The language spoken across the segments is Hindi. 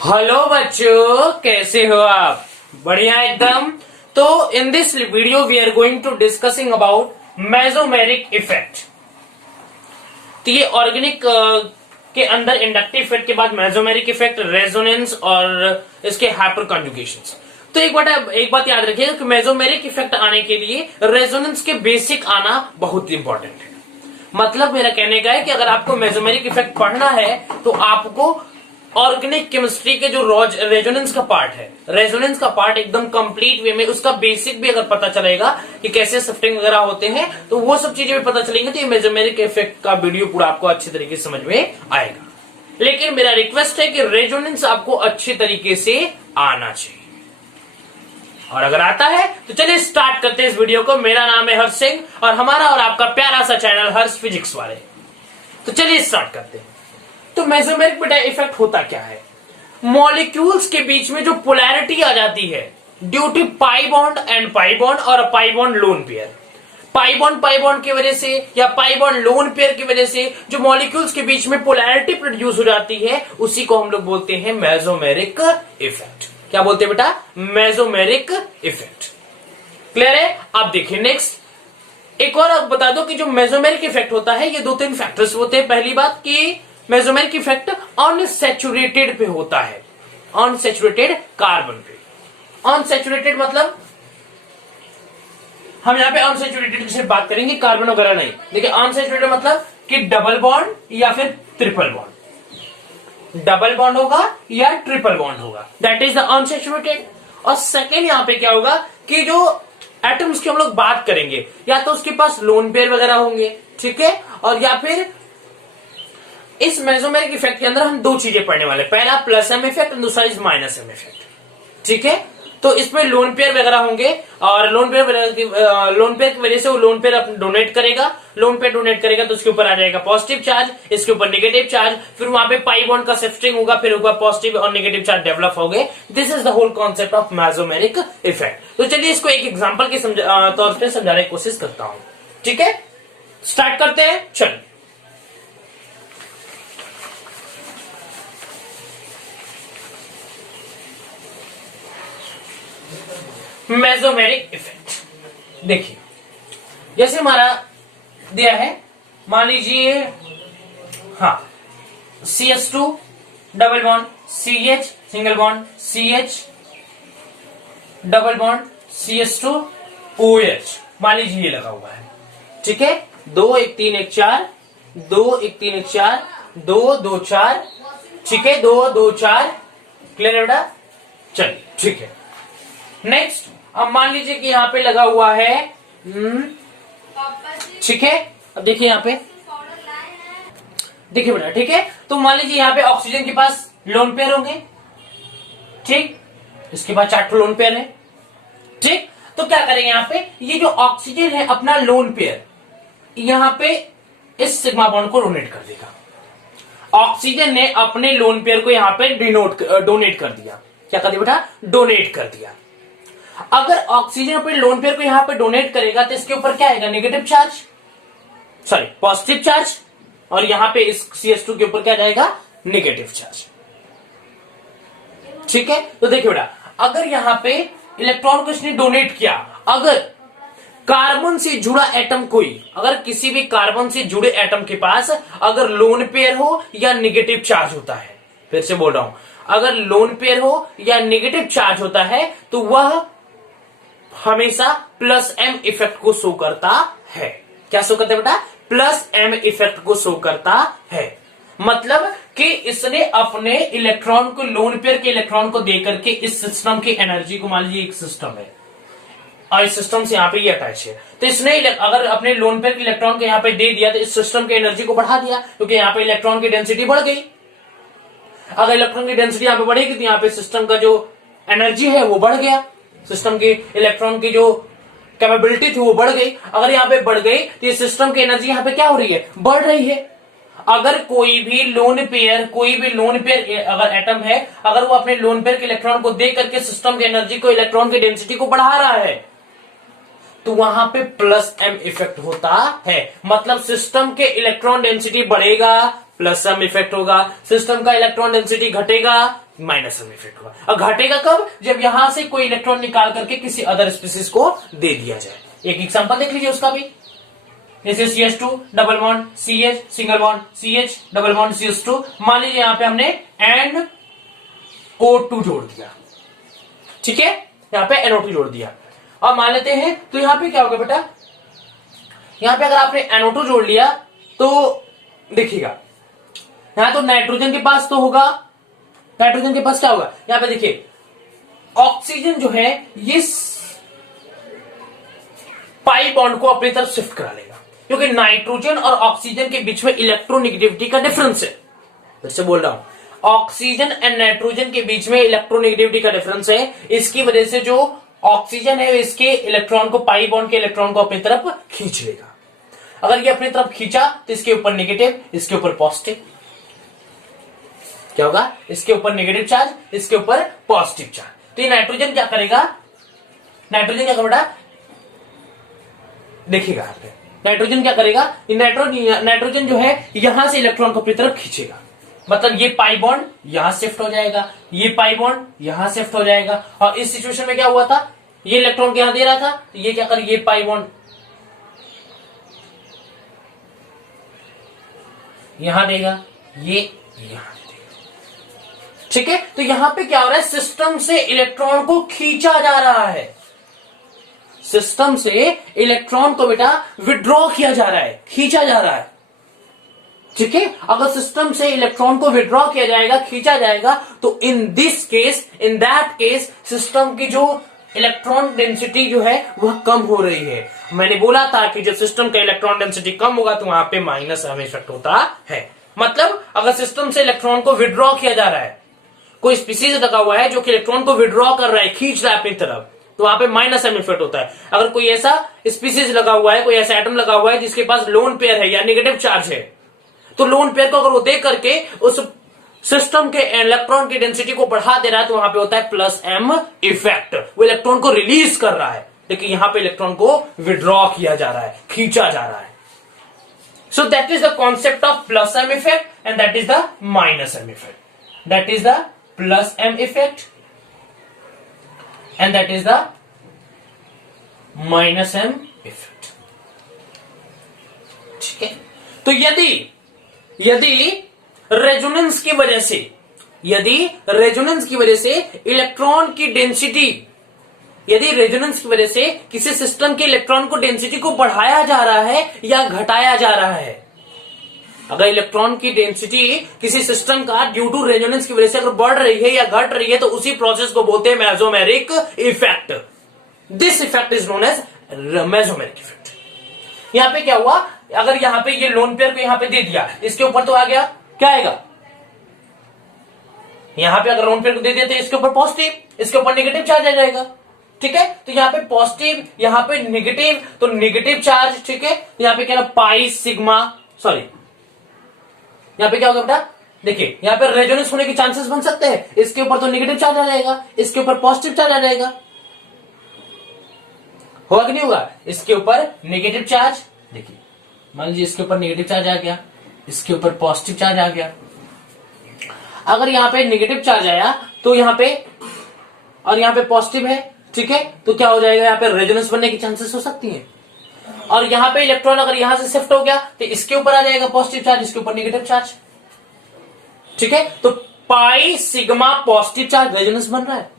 हेलो बच्चों, कैसे हो आप? बढ़िया एकदम। तो in this video we are going to discussing about mesomeric effect. तो ये ऑर्गेनिक के अंदर इंडक्टिव इफेक्ट के बाद मेसोमेरिक इफेक्ट, रेजोनेंस और इसके हाइपर कॉन्जुगेशंस। तो एक बात याद रखिएगा कि मेसोमेरिक इफेक्ट आने के लिए रेजोनेंस के बेसिक आना बहुत इंपॉर्टेंट है। मतलब मेरा कहने का है कि अगर आपको मेसोमेरिक इफेक्ट पढ़ना है तो आपको ऑर्गेनिक केमिस्ट्री के जो रेजोनेंस का पार्ट है, रेजोनेंस का पार्ट एकदम कंप्लीट वे में उसका बेसिक भी अगर पता चलेगा कि कैसे शिफ्टिंग वगैरह होते हैं तो वो सब चीजें भी पता चलेंगी, तो ये मेसोमेरिक इफेक्ट का वीडियो पूरा आपको अच्छी तरीके से समझ में आएगा। लेकिन मेरा रिक्वेस्ट है कि रेजोनेंस आपको अच्छी तरीके से आना चाहिए, और अगर आता है तो चलिए स्टार्ट करते हैं इस वीडियो को। मेरा नाम है हर्ष सिंह और हमारा और आपका प्यारा सा चैनल हर्ष फिजिक्स वाले। तो चलिए स्टार्ट करते हैं। तो मेसोमेरिक बेटा इफेक्ट होता क्या है? मॉलिक्यूल्स के बीच में जो पोलैरिटी आ जाती है due to pi bond and pi bond और pi bond lone pair, pi bond की वजह से या पाई बॉन्ड लोन पेयर की वजह से जो मॉलिक्यूल्स के बीच में पोलैरिटी प्रोड्यूस हो जाती है उसी को हम लोग बोलते हैं मेसोमेरिक इफेक्ट। क्या बोलते हैं बेटा? Mesomeric effect. क्लियर है? आप देखिए नेक्स्ट एक और बता दो कि जो मेसोमेरिक इफेक्ट होता है ये दो तीन फैक्टर्स होते हैं। पहली बात कि मेसोमेरिक इफेक्ट अनसैचुरेटेड पे होता है, अनसैचुरेटेड कार्बन पे। अनसैचुरेटेड मतलब हम यहां पे अनसैचुरेटेड की सिर्फ बात करेंगे, कार्बन वगैरह नहीं। देखिए अनसैचुरेटेड मतलब कि डबल बॉन्ड या फिर ट्रिपल बॉन्ड, डबल बॉन्ड होगा या ट्रिपल बॉन्ड होगा, दैट इज द अनसैचुरेटेड। और सेकेंड यहां पे क्या होगा कि जो एटम्स की हम लोग बात करेंगे या तो उसके पास लोन पेयर वगैरह होंगे, ठीक है, और या फिर इस मेसोमेरिक इफेक्ट के अंदर हम दो चीजें पढ़ने वाले, पहला प्लस एम इफेक्ट और दूसरा इज माइनस एम इफेक्ट, ठीक है। तो इसमें लोन पेयर वगैरह होंगे और लोन पेयर की वजह से वो लोन पेयर डोनेट करेगा, लोन पेयर डोनेट करेगा तो उसके ऊपर आ जाएगा पॉजिटिव चार्ज, इसके ऊपर नेगेटिव चार्ज, फिर वहां पे पाई बॉन्ड का शिफ्टिंग होगा, फिर ऊपर पॉजिटिव और नेगेटिव चार्ज डेवलप हो गए। This is the whole concept of mesomeric effect. तो चलिए इसको एक एग्जाम्पल के तौर पर समझाने की कोशिश करता हूं, ठीक है। स्टार्ट करते हैं, चलिए। मेसोमेरिक इफेक्ट देखिए, जैसे हमारा दिया है, मान लीजिए हाँ CH2 double bond CH single bond CH double bond CH2 OH, मान लीजिए ये लगा हुआ है, ठीक है। 2 1 3 1 4, 2 1 3 1 4, 2 2 4, ठीक है, 2 2 4, क्लियर है बेटा? चलिए ठीक है। नेक्स्ट अब मान लीजिए कि यहाँ पे लगा हुआ है, ठीक है। अब देखिए यहाँ पे, देखिए बेटा, ठीक है। तो मान लीजिए यहाँ पे ऑक्सीजन के पास लोन पेयर होंगे, ठीक, इसके पास 4 लोन पेयर है, ठीक। तो क्या करेंगे यहाँ पे, ये जो ऑक्सीजन है अपना लोन पेयर यहाँ पे इस सिग्मा बॉन्ड को डोनेट कर देगा। ऑक्सीजन ने अपने लोन पेयर को यहाँ पे डोनेट कर दिया। क्या कर दिया बेटा? डोनेट कर दिया। अगर ऑक्सीजन अपने लोन पेयर को यहां पे डोनेट करेगा तो इसके ऊपर क्या आएगा? Negative charge, sorry positive charge, और यहां पे इस CH2 के ऊपर क्या जाएगा? नेगेटिव चार्ज, ठीक है। तो देखिए बेटा, अगर यहां पे इलेक्ट्रॉन को इसने डोनेट किया, अगर कार्बन से जुड़ा एटम कोई, अगर किसी भी कार्बन से जुड़े एटम के पास अगर लोन पेयर हो या नेगेटिव चार्ज होता है, फिर से बोल रहा हूं, अगर लोन पेयर हो या नेगेटिव चार्ज होता है तो वह हमेशा प्लस एम इफेक्ट को शो करता है। क्या शो करता है बेटा? प्लस एम इफेक्ट को शो करता है। मतलब कि इसने अपने इलेक्ट्रॉन को, लोन पेयर के इलेक्ट्रॉन को देकर के इस सिस्टम की एनर्जी को, मान लीजिए एक सिस्टम है और इस सिस्टम से यहाँ पे ये अटैच है, तो इसने अगर अपने लोन पेयर के इलेक्ट्रॉन को यहाँ पे दे दिया तो इस सिस्टम की एनर्जी को बढ़ा दिया, क्योंकि यहाँ पे इलेक्ट्रॉन की डेंसिटी बढ़ गई। अगर इलेक्ट्रॉन की डेंसिटी यहाँ पे बढ़ेगी तो यहाँ पे सिस्टम का जो एनर्जी है वो बढ़ गया, सिस्टम की इलेक्ट्रॉन की जो कैपेबिलिटी थी वो बढ़ गई। अगर यहाँ पे बढ़ गई तो ये सिस्टम की एनर्जी यहाँ पे क्या हो रही है? बढ़ रही है। अगर कोई भी लोन पेयर अगर एटम है, अगर वो अपने लोन पेयर के इलेक्ट्रॉन को दे करके सिस्टम की एनर्जी को, इलेक्ट्रॉन की डेंसिटी को बढ़ा रहा है, तो वहां पे प्लस एम इफेक्ट होता है। मतलब सिस्टम के इलेक्ट्रॉन डेंसिटी बढ़ेगा, प्लस एम इफेक्ट होगा, सिस्टम का इलेक्ट्रॉन डेंसिटी घटेगा, माइनस एम इफेक्ट होगा। और घटेगा कब? जब यहां से कोई इलेक्ट्रॉन निकाल करके किसी अदर स्पीसीज को दे दिया जाए। एक एग्जांपल देख लीजिए उसका भी। जैसे CH2 double bond CH single bond CH double bond CH2। मान लीजिए यहां पे हमने NO2 जोड़ दिया, ठीक है, यहां पे NO2 जोड़ दिया। और मान लेते हैं तो यहां पे क्या होगा बेटा, यहां पे अगर आपने NO2 जोड़ लिया तो देखिएगा यहां तो नाइट्रोजन के पास तो होगा, नाइट्रोजन के पास क्या होगा, यहां पे देखिए ऑक्सीजन जो है ये पाई बॉन्ड को अपनी तरफ शिफ्ट करा लेगा, क्योंकि नाइट्रोजन और ऑक्सीजन के बीच में इलेक्ट्रोनेगेटिविटी का डिफरेंस है। फिर से बोल रहा हूं, ऑक्सीजन एंड नाइट्रोजन के बीच में इलेक्ट्रोनेगेटिविटी का डिफरेंस है। इसकी वजह से जो ऑक्सीजन है इसके इलेक्ट्रॉन को, पाई बॉन्ड के इलेक्ट्रॉन को अपनी तरफ खींच लेगा। अगर ये अपनी तरफ खींचा तो इसके ऊपर नेगेटिव, इसके ऊपर पॉजिटिव। क्या होगा? इसके ऊपर नेगेटिव चार्ज, इसके ऊपर पॉजिटिव चार्ज। तो ये नाइट्रोजन क्या करेगा, नाइट्रोजन क्या करेगा, देखिएगा यहाँ पे नाइट्रोजन क्या करेगा, नाइट्रोजन जो है यहां से इलेक्ट्रॉन को अपनी तरफ खींचेगा। मतलब ये पाई बॉन्ड यहां शिफ्ट हो जाएगा, ये पाई बॉन्ड यहां शिफ्ट हो जाएगा। और इस सिचुएशन में क्या हुआ था, ये इलेक्ट्रॉन यहां दे रहा था, तो ये क्या कर, ये पाई बॉन्ड यहां देगा, ये यहां देगा, ठीक है। तो यहां पे क्या हो रहा है, सिस्टम से इलेक्ट्रॉन को खींचा जा रहा है, सिस्टम से इलेक्ट्रॉन को बेटा विड्रॉ किया जा रहा है, खींचा जा रहा है, ठीक है। अगर सिस्टम से इलेक्ट्रॉन को विड्रॉ किया जाएगा, खींचा जाएगा, तो in this case, in that case system की जो इलेक्ट्रॉन डेंसिटी जो है वह कम हो रही है। मैंने बोला था कि जब सिस्टम का इलेक्ट्रॉन डेंसिटी कम होगा तो वहां पे माइनस एम इफेक्ट होता है। मतलब अगर सिस्टम से इलेक्ट्रॉन को विड्रॉ किया जा रहा है, कोई स्पीसीज लगा हुआ है जो कि इलेक्ट्रॉन को विड्रॉ कर रहा है, खींच रहा है अपनी तरफ, तो वहां पे माइनस एम इफेक्ट होता है। अगर कोई ऐसा स्पीसीज लगा हुआ है, कोई ऐसा एटम लगा हुआ है जिसके पास लोन पेयर है या नेगेटिव चार्ज है, तो लोन पेयर को अगर वो देख करके उस सिस्टम के इलेक्ट्रॉन की डेंसिटी को बढ़ा दे रहा है, तो वहां पे होता है प्लस एम इफेक्ट। वो इलेक्ट्रॉन को रिलीज कर रहा है, लेकिन यहां पे इलेक्ट्रॉन को विड्रॉ किया जा रहा है, खींचा जा रहा है। So that is the concept of plus M effect and that is the minus M effect. That is the plus M effect and that is the minus M effect, ठीक है। तो यदि रेजोनेंस की वजह से इलेक्ट्रॉन की डेंसिटी, यदि रेजोनेंस की वजह से किसी सिस्टम के इलेक्ट्रॉन को डेंसिटी को बढ़ाया जा रहा है या घटाया जा रहा है, अगर इलेक्ट्रॉन की डेंसिटी किसी सिस्टम का ड्यू टू रेजोनेंस की वजह से अगर बढ़ रही है या घट रही है, तो उसी प्रोसेस को बोलते हैं mesomeric effect. This effect is known as mesomeric effect. यहां पे क्या हुआ, अगर यहां पे ये लोन पेयर को यहां पे दे दिया, इसके ऊपर तो आ गया, क्या आएगा, यहां पे अगर लोन पेयर को दे दिया तो इसके ऊपर पॉजिटिव, इसके ऊपर नेगेटिव चार्ज आ जाएगा, ठीक है। तो यहां पे पॉजिटिव, यहां पे नेगेटिव, तो नेगेटिव चार्ज, ठीक है। तो यहां पे क्या पाई सिग्मा, सॉरी यहां पे क्या होगा बेटा, देखिए यहां पे रेजोनेंस होने के चांसेस बन सकते हैं। इसके ऊपर तो नेगेटिव चार्ज आ जाएगा, इसके ऊपर पॉजिटिव चार्ज आ जाएगा, होगा कि नहीं होगा, इसके ऊपर नेगेटिव चार्ज, देखिए मान लीजिए इसके ऊपर नेगेटिव चार्ज आ गया, इसके ऊपर पॉजिटिव चार्ज आ गया। अगर यहां पे नेगेटिव चार्ज आया तो यहां पे, और यहां पे पॉजिटिव है, ठीक है, तो क्या हो जाएगा, यहां पे रेजोनेंस बनने की चांसेस हो सकती है। और यहां पे इलेक्ट्रॉन अगर यहां से शिफ्ट हो गया तो इसके ऊपर आ जाएगा पॉजिटिव चार्ज, इसके ऊपर नेगेटिव चार्ज, ठीक है। तो pi sigma positive charge resonance बन रहा है,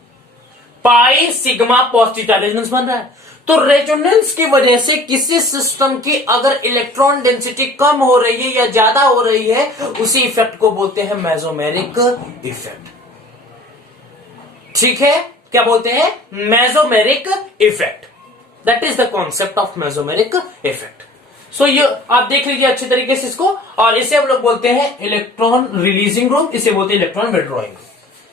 pi sigma positive charge resonance बन रहा है। तो रेजोनेंस की वजह से किसी सिस्टम की अगर इलेक्ट्रॉन डेंसिटी कम हो रही है या ज्यादा हो रही है, उसी इफेक्ट को बोलते हैं मेसोमेरिक इफेक्ट, ठीक है। क्या बोलते हैं, mesomeric effect. That is the concept of mesomeric effect. So ये आप देख लीजिए अच्छे तरीके से इसको, और इसे हम लोग बोलते हैं इलेक्ट्रॉन रिलीजिंग ग्रुप, इसे बोलते हैं इलेक्ट्रॉन विड्रॉइंग।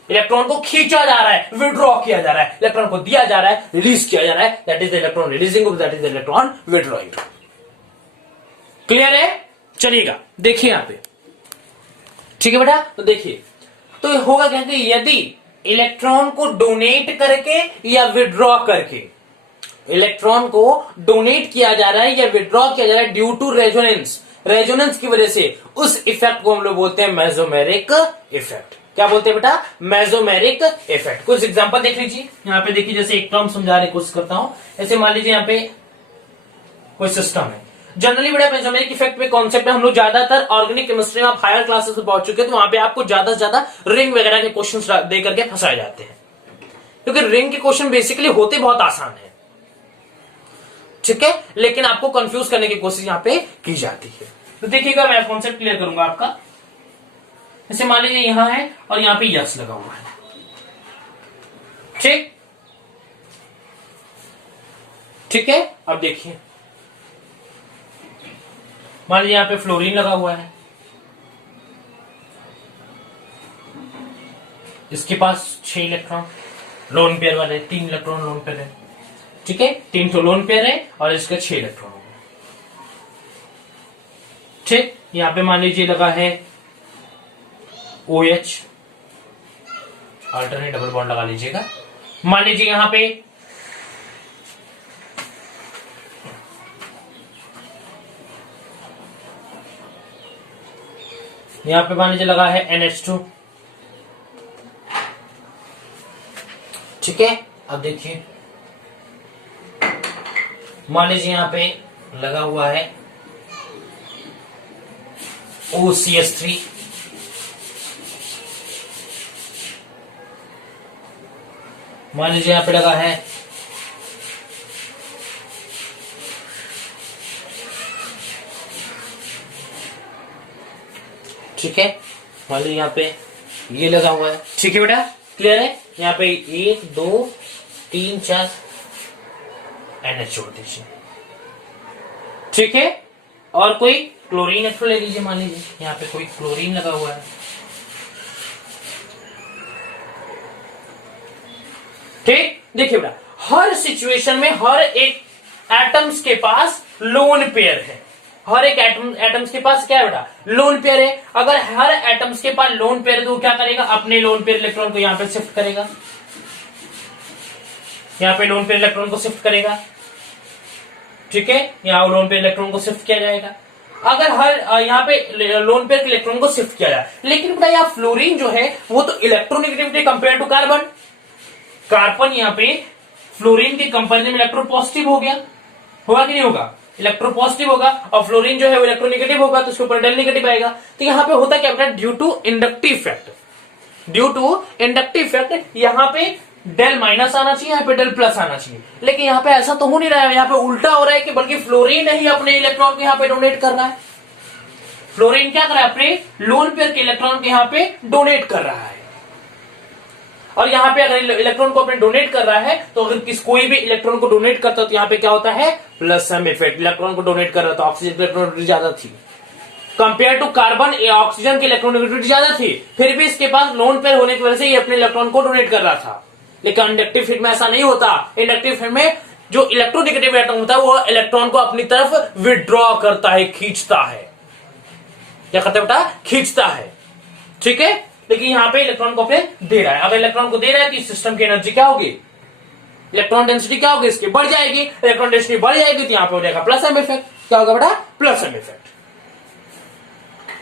इलेक्ट्रॉन को खींचा जा रहा है, विड्रॉ किया जा रहा है, इलेक्ट्रॉन को दिया जा रहा है, रिलीज किया जा रहा है, that is the electron releasing group, that is the electron withdrawing. Clear है, चलिएगा देखिए यहां पे, ठीक है बेटा। तो देखिए तो होगा क्या कि यदि इलेक्ट्रॉन को डोनेट करके या विड्रॉ करके इलेक्ट्रॉन को डोनेट किया जा रहा है या विड्रॉ किया जा रहा है ड्यू टू रेजोनेंस, रेजोनेंस की वजह से, उस इफेक्ट को हम लोग बोलते हैं मेसोमेरिक इफेक्ट। क्या बोलते हैं बेटा? Mesomeric effect. कुछ एग्जांपल देख लीजिए। यहाँ पे देखिए, जैसे एक टर्म समझाने की कोशिश करता हूं। ऐसे मान लीजिए यहाँ पे कोई सिस्टम है। जनरली बड़ा मेसोमेरिक इफेक्ट में कॉन्सेप्ट है, हम लोग ज्यादातर ऑर्गेनिक केमिस्ट्री में आप हायर क्लासेस में पहुंच चुके हैं, तो वहां पे आपको ज्यादा से ज्यादा रिंग वगैरह के क्वेश्चन दे करके फंसाए जाते हैं, क्योंकि रिंग के क्वेश्चन बेसिकली होते बहुत आसान है, ठीक है, लेकिन आपको कंफ्यूज करने की कोशिश यहां पे की जाती है। तो देखिएगा, मैं कॉन्सेप्ट क्लियर करूंगा आपका। जैसे मान लीजिए यहां है और यहां पे यस लगा हुआ है, ठीक, ठीक है। अब देखिए, मान लीजिए यहां पे फ्लोरीन लगा हुआ है, इसके पास 6 इलेक्ट्रॉन लोन पेयर वाले, 3 इलेक्ट्रॉन लोन पेयर है, ठीक है, 3 तो लोन पेयर है और इसके 6 इलेक्ट्रॉन हो गए, ठीक। यहां पे मान लीजिए लगा है OH, अल्टरनेट डबल बॉन्ड लगा लीजिएगा। मान लीजिए यहां पे मान लीजिए लगा है NH2, ठीक है। अब देखिए, मान लीजिए यहां पे लगा हुआ है OCH3, मान लीजिए यहां पे लगा है ठीक है, मान लीजिए यहां पे ये लगा हुआ है, ठीक है बेटा, क्लियर है। यहां पे 1 2 3 4 NH जोड़ दीजिए, ठीक है। और कोई क्लोरीन एक्टो ले लीजिए, मान लीजिए यहां पे कोई क्लोरीन लगा हुआ है, ठीक। देखिए बेटा, हर सिचुएशन में हर एक एटम्स के पास लोन पेयर है, हर एक एटम्स के पास क्या है बेटा? लोन पेयर है। अगर हर एटम्स के पास लोन पेयर है तो क्या करेगा? अपने लोन पेयर इलेक्ट्रॉन को यहां पे शिफ्ट करेगा, यहां पे लोन पेयर इलेक्ट्रॉन को शिफ्ट करेगा, ठीक है, यहां लोन पेयर इलेक्ट्रॉन को शिफ्ट किया जाएगा। अगर हर यहाँ पे लोन पेयर इलेक्ट्रॉन को शिफ्ट किया जाए, लेकिन बेटा यहाँ फ्लोरीन जो है वो तो electronegativity compare to carbon, carbon यहाँ पे फ्लोरीन के कंपेरिजन में इलेक्ट्रो पॉजिटिव हो गया, होगा कि नहीं होगा? इलेक्ट्रो पॉजिटिव होगा, और फ्लोरीन जो है वो इलेक्ट्रोनेगेटिव होगा, तो उसके ऊपर डेल नेगेटिव आएगा। तो यहाँ पे होता क्या बेटा? Due to inductive effect, due to inductive effect यहाँ पे डेल माइनस आना चाहिए, यहाँ पे डेल प्लस आना चाहिए, लेकिन यहाँ पे ऐसा तो हो नहीं रहा है, यहाँ पे उल्टा हो रहा है कि बल्कि फ्लोरीन ही अपने इलेक्ट्रॉन को यहाँ पे डोनेट कर रहा है। फ्लोरीन क्या कर रहा है? अपने लोन पेयर के इलेक्ट्रॉन को यहाँ पे डोनेट कर रहा है। और यहाँ पे अगर इलेक्ट्रॉन को अपने डोनेट कर रहा है, तो अगर कोई भी इलेक्ट्रॉन को डोनेट करता है तो यहाँ पे क्या होता है? Plus some effect. इलेक्ट्रॉन को डोनेट कर रहा था, ऑक्सीजन की इलेक्ट्रॉन ज्यादा थी कंपेयर टू कार्बन, ऑक्सीजन की इलेक्ट्रॉनिक ज्यादा थी, फिर भी इसके पास लोन पेयर होने की वजह से ये अपने इलेक्ट्रॉन को डोनेट कर रहा था। लेकिन इंडक्टिव फिट में ऐसा नहीं होता। इंडक्टिव फिट में जो इलेक्ट्रोनेगेटिव एटम होता है वो इलेक्ट्रॉन को अपनी तरफ विड्रॉ करता है, खींचता है। क्या करता है बेटा? खींचता है, ठीक है। लेकिन यहाँ पे इलेक्ट्रॉन को अपने दे रहा है। अगर इलेक्ट्रॉन को दे रहा है तो इस सिस्टम की एनर्जी क्या होगी? इलेक्ट्रॉन डेंसिटी क्या होगी? इसकी बढ़ जाएगी। इलेक्ट्रॉन डेंसिटी बढ़ जाएगी तो यहाँ पे हो जाएगा प्लस एम इफेक्ट। क्या होगा बेटा? Plus M effect.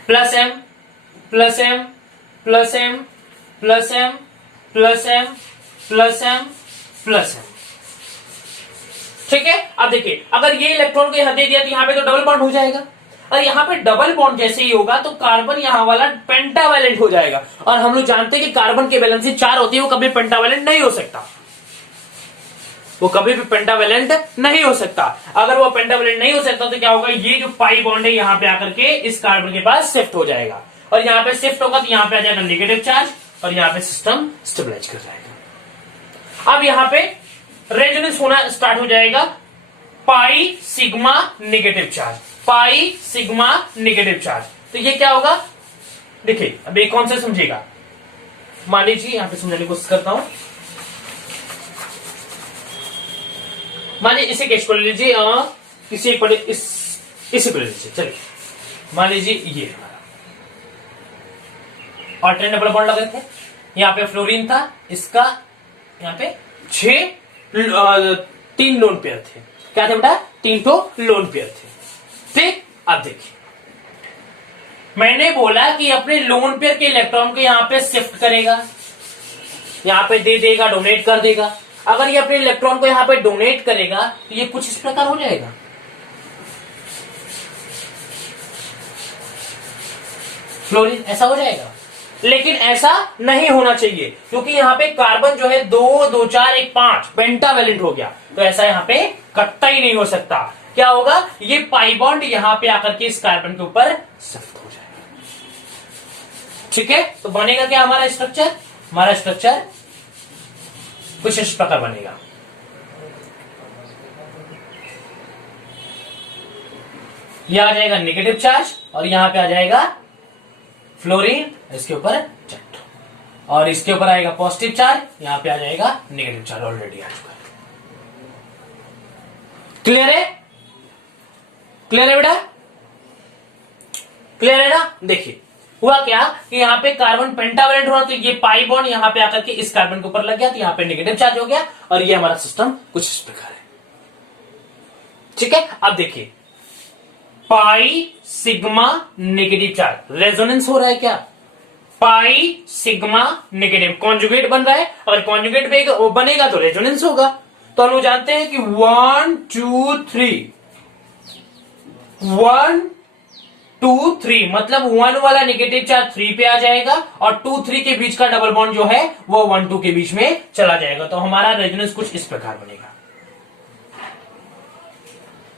Plus M plus M plus M plus M plus M plus M plus M, ठीक है। अब देखिए, अगर ये इलेक्ट्रॉन को यहां दे दिया तो यहाँ पे तो डबल बॉन्ड हो जाएगा, और यहाँ पे डबल बॉन्ड जैसे ही होगा तो कार्बन यहाँ वाला पेंटावैलेंट हो जाएगा। और हम लोग जानते हैं कि कार्बन की वैलेंसी 4 होती है, वो कभी पेंटावैलेंट नहीं हो सकता, वो कभी भी पेंटावैलेंट नहीं हो सकता। अगर वो पेंटावैलेंट नहीं हो सकता तो क्या होगा? ये जो पाई बॉन्ड है यहाँ पे आकर के इस कार्बन के पास शिफ्ट हो जाएगा, और यहाँ पे शिफ्ट होगा तो यहाँ पे आ जाएगा नेगेटिव चार्ज, और यहाँ पे सिस्टम स्टेबलाइज कर जाएगा। अब यहाँ पे रेजोनेंस होना स्टार्ट हो जाएगा, pi sigma negative charge, pi sigma negative charge. तो ये क्या होगा? देखिए, अब एक कौन सा समझेगा, मान लीजिए यहां पे समझाने की कोशिश करता हूं। मान लीजिए इसे कैश को ले लीजिए, किसी एक इसी को ले लीजिए, चलिए मान लीजिए ये हमारा ऑल्टरनेट डबल बॉन्ड लगे थे, यहाँ पे फ्लोरीन था, इसका यहाँ पे 6 3 लोन पेयर थे। क्या थे बेटा? 3 तो लोन पेयर थे। ठीक, अब देखिए मैंने बोला कि अपने लोन पेयर के इलेक्ट्रॉन को यहां पे शिफ्ट करेगा, यहां पे दे देगा, डोनेट कर देगा। अगर ये अपने इलेक्ट्रॉन को यहां पे डोनेट करेगा तो ये कुछ इस प्रकार हो जाएगा। फ्लोरीन ऐसा हो जाएगा, लेकिन ऐसा नहीं होना चाहिए क्योंकि यहाँ पे कार्बन जो है 2 2 4 1 5 पेंटावेलेंट हो गया, तो ऐसा यहाँ पे कतई नहीं हो सकता। क्या होगा? ये पाई बॉन्ड यहाँ पे आकर के इस कार्बन के ऊपर शिफ्ट हो जाएगा। ठीक है, तो बनेगा क्या हमारा स्ट्रक्चर? हमारा स्ट्रक्चर कुछ इस प्रकार बनेगा। यह आ जाएगा नेगेटिव चार्ज और यहां पे आ जाएगा फ्लोरीन, इसके ऊपर जेट, और इसके ऊपर आएगा पॉजिटिव चार्ज, यहां पे आ जाएगा नेगेटिव चार्ज, ऑलरेडी आ चुका है। क्लियर है? क्लियर है बेटा? क्लियर है ना? देखिए हुआ क्या कि यहाँ पे कार्बन पेंटावेलेंट हो रहा, तो ये पाई बॉन्ड यहाँ पे आकर के इस कार्बन के ऊपर लग गया, तो यहाँ पे नेगेटिव चार्ज हो गया, और ये हमारा सिस्टम कुछ इस प्रकार है। ठीक है, अब देखिए pi sigma negative charge, resonance हो रहा है क्या? पाई सिग्मा नेगेटिव कॉन्जुगेट बन रहा है, अगर कॉन्जुगेट बनेगा तो रेजोनेंस होगा। तो हम लोग जानते हैं कि 1 2 3 1 2 3 मतलब 1 वाला नेगेटिव चार्ज 3 पे आ जाएगा और 2 3 के बीच का डबल बॉन्ड जो है वो 1 2 के बीच में चला जाएगा। तो हमारा रेजोनेंस कुछ इस प्रकार बनेगा।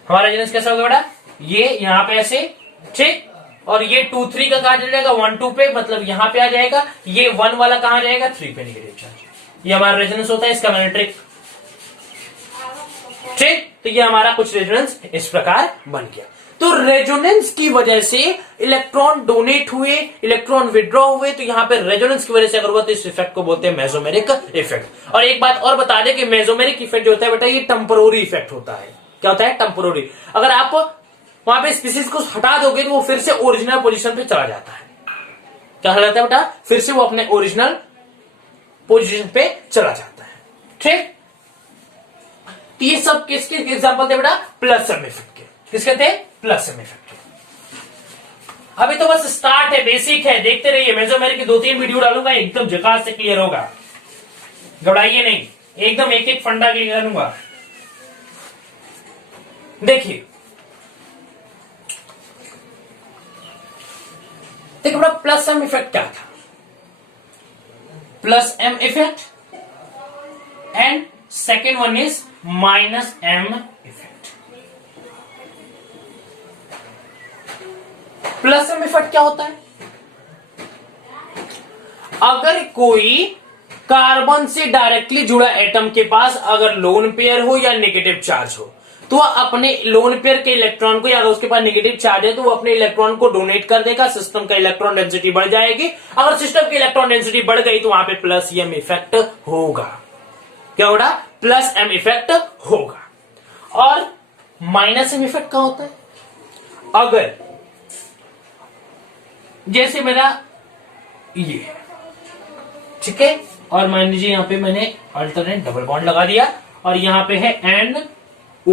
हमारा रेजोनेंस कैसा होगा बेटा? ये यहां पे ऐसे, ठीक, और ये 2 3 का कहां चला जाएगा? 1 2 पे, मतलब यहां पे आ जाएगा। ये 1 वाला कहां जाएगा? 3 पे नेगेटिव चार्ज। ये हमारा रेजोनेंस होता है, इसका मैंने ट्रिक। ठीक, तो ये हमारा कुछ रेजोनेंस इस प्रकार बन गया। तो रेजोनेंस की वजह से इलेक्ट्रॉन डोनेट हुए, इलेक्ट्रॉन विड्रॉ हुए, तो यहां पे रेजोनेंस की वजह से अगर हुआ तो इस इफेक्ट को बोलते हैं मेसोमेरिक इफेक्ट। और एक बात और बता दें कि मेसोमेरिक इफेक्ट जो होता है बेटा, ये टेम्पोररी इफेक्ट होता है। क्या होता है? टेम्पोररी। अगर आप वहां पे स्पीसीज को हटा दोगे तो वो फिर से ओरिजिनल पोजीशन पे चला जाता है। क्या हो जाता है बेटा? फिर से वो अपने ओरिजिनल पोजीशन पे चला जाता है। ठीक, तो ये सब किसके एग्जांपल थे बेटा? प्लस सम इफेक्ट के। किसके थे? Plus some effect. अभी तो बस स्टार्ट है, बेसिक है, देखते रहिए। मेसोमेरिक की 2-3 वीडियो डालूंगा, एकदम झकास से क्लियर होगा, घबराइए नहीं, एकदम एक एक फंडा क्लियर करूंगा। देखिए देखो बेटा, प्लस एम इफेक्ट क्या था? Plus M effect and second one is minus M effect. Plus M effect क्या होता है? अगर कोई कार्बन से डायरेक्टली जुड़ा एटम के पास अगर लोन पेयर हो या नेगेटिव चार्ज हो, तो वह अपने लोन पेयर के इलेक्ट्रॉन को, या अगर उसके पास नेगेटिव चार्ज है तो वो अपने इलेक्ट्रॉन को डोनेट कर देगा, सिस्टम का इलेक्ट्रॉन डेंसिटी बढ़ जाएगी। अगर सिस्टम की इलेक्ट्रॉन डेंसिटी बढ़ गई तो वहां पे प्लस एम इफेक्ट होगा। क्या होगा? प्लस एम इफेक्ट होगा। और माइनस एम इफेक्ट क्या होता है? अगर जैसे मेरा ये, ठीक है, और मान लीजिए यहां पे मैंने अल्टरनेट डबल बॉन्ड लगा दिया और यहां पे है एन ओ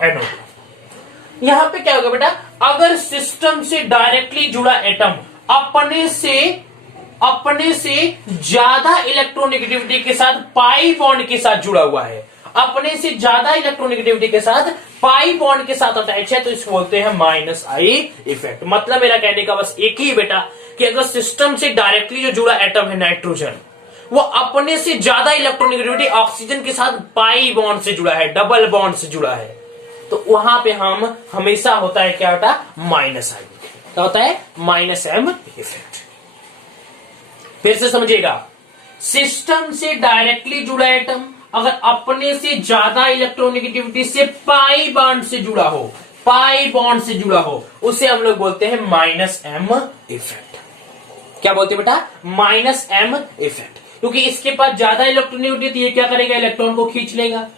NO। यहां पे क्या होगा बेटा? अगर सिस्टम से डायरेक्टली जुड़ा एटम अपने से ज्यादा इलेक्ट्रोनेगेटिविटी के साथ पाई बॉन्ड के साथ जुड़ा हुआ है, अपने से ज्यादा इलेक्ट्रोनेगेटिविटी के साथ पाई बॉन्ड के साथ अटैच है, तो इसको बोलते हैं माइनस आई इफेक्ट। मतलब मेरा कहने का बस एक ही बेटा कि अगर सिस्टम से डायरेक्टली जो जुड़ा एटम है नाइट्रोजन, वो अपने से ज्यादा इलेक्ट्रोनेगेटिविटी ऑक्सीजन के साथ पाई बॉन्ड से जुड़ा है, डबल बॉन्ड से जुड़ा है, तो वहां पे हम हमेशा होता है क्या बेटा? Minus I. क्या होता है? Minus M effect. फिर से समझिएगा, सिस्टम से डायरेक्टली जुड़ा एटम अगर अपने से ज्यादा इलेक्ट्रोनेगेटिविटी से पाई बॉन्ड से जुड़ा हो, पाई बॉन्ड से जुड़ा हो, उसे हम लोग बोलते हैं माइनस एम इफेक्ट। क्या बोलते हैं बेटा? Minus M effect. क्योंकि इसके पास ज्यादा इलेक्ट्रोनेगेटिविटी, ये क्या करेगा? इलेक्ट्रॉन को खींच लेगा।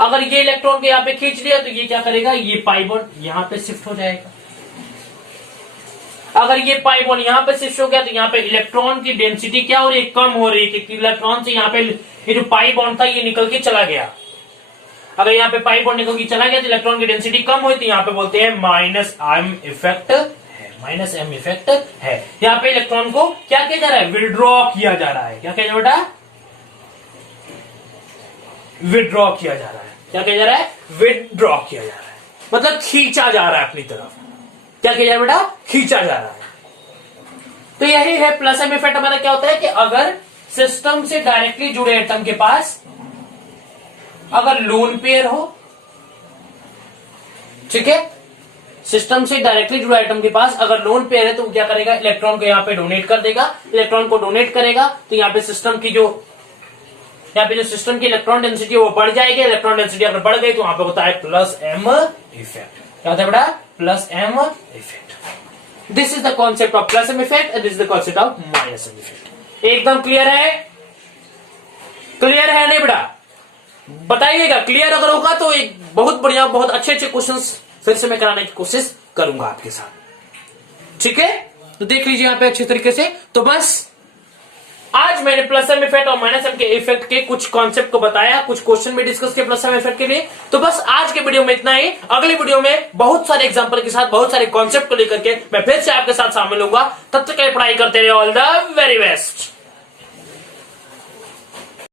अगर ये इलेक्ट्रॉन को यहां पे खींच लिया तो ये क्या करेगा? ये पाई बॉन्ड यहां पे शिफ्ट हो जाएगा। अगर ये पाई बॉन्ड यहाँ पे शिफ्ट हो गया तो यहाँ पे इलेक्ट्रॉन की डेंसिटी क्या हो रही है, कम हो रही है, क्योंकि इलेक्ट्रॉन से यहाँ पे ये जो पाई बॉन्ड था ये निकल के चला गया। अगर यहाँ पे पाई बॉन्ड निकल के चला गया तो इलेक्ट्रॉन की डेंसिटी कम हुई, तो यहाँ पे बोलते हैं माइनस एम इफेक्ट है, माइनस एम इफेक्ट है। यहाँ पे इलेक्ट्रॉन को क्या किया जा रहा है, विड्रॉ किया जा रहा है। क्या किया जा रहा है, विड्रॉ किया जा रहा है। क्या किया जा रहा है, विड्रॉ किया जा रहा है, मतलब खींचा जा रहा है अपनी तरफ। क्या किया जा रहा है बेटा, खींचा जा रहा है। तो यही है प्लस एम इफेक्ट। हमारा क्या होता है कि अगर सिस्टम से डायरेक्टली जुड़े एटम के पास अगर लोन पेयर हो, ठीक है, सिस्टम से डायरेक्टली जुड़ा एटम के पास अगर लोन पेयर है तो वो क्या करेगा, इलेक्ट्रॉन को यहाँ पे डोनेट कर देगा। इलेक्ट्रॉन को डोनेट करेगा तो यहाँ पे सिस्टम की जो सिस्टम की इलेक्ट्रॉन डेंसिटी वो बढ़ जाएगी। इलेक्ट्रॉन डेंसिटी अगर बढ़ गई तो वहां पे होता है प्लस एम इफेक्ट। क्या होता है बेटा, plus M effect. This is the concept of plus M effect and this is the concept of minus M effect. एकदम क्लियर है, क्लियर है नहीं बेटा, बताइएगा। क्लियर अगर होगा तो एक बहुत बढ़िया, बहुत अच्छे अच्छे क्वेश्चंस फिर से मैं कराने की कोशिश करूंगा आपके साथ, ठीक है। तो देख लीजिए यहाँ पे अच्छे तरीके से। तो बस आज मैंने प्लस एम इफेक्ट और माइनस एम के इफेक्ट के कुछ कॉन्सेप्ट को बताया, कुछ क्वेश्चन भी डिस्कस किए प्लस एम इफेक्ट के लिए। तो बस आज के वीडियो में इतना ही। अगली वीडियो में बहुत सारे एग्जांपल के साथ, बहुत सारे कॉन्सेप्ट को लेकर के मैं फिर से आपके साथ शामिल होऊंगा। तब तक पढ़ाई करते रहे। All the very best.